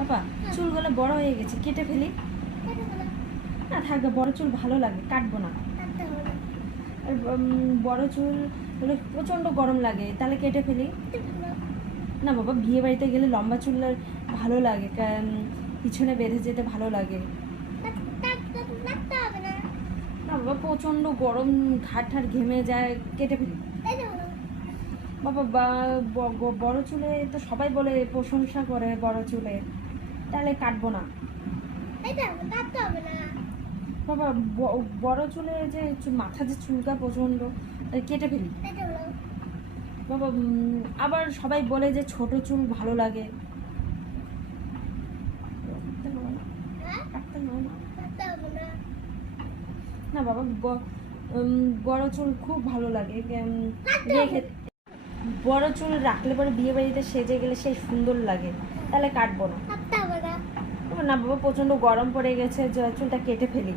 পাপা চুলগুলো বড় হয়ে গেছে, কেটে ফেলি। না থাকবে, বড় চুল ভালো লাগে, কাটবো না। আর বড় চুল হলে প্রচণ্ড গরম লাগে, তাহলে কেটে ফেলি। না বাবা, বিয়ে বাড়িতে গেলে লম্বা চুল আর ভালো লাগে, পিছনে বেঁধে যেতে ভালো লাগে। না বাবা, প্রচণ্ড গরম, ঘাট ঠাট ঘেমে যায়, কেটে ফেলি। বাবা বড় চুলে তো সবাই বলে, প্রশংসা করে বড় চুলে, তাহলে কাটবো না। বাবা বড় চুলে যে মাথা যে চুলকা প্রচণ্ড, কেটে ফেলি। বাবা আবার সবাই বলে যে ছোট চুল ভালো লাগে, কাটতে হবে না। না বাবা, বড় চুল খুব ভালো লাগে, রেখে বড় চুল রাখলে পরে বিয়ে বাড়িতে সেজে গেলে সেই সুন্দর লাগে, তাহলে কাটবো না। না বাবা, প্রচণ্ড গরম পড়ে গেছে, চুলটা কেটে ফেলি।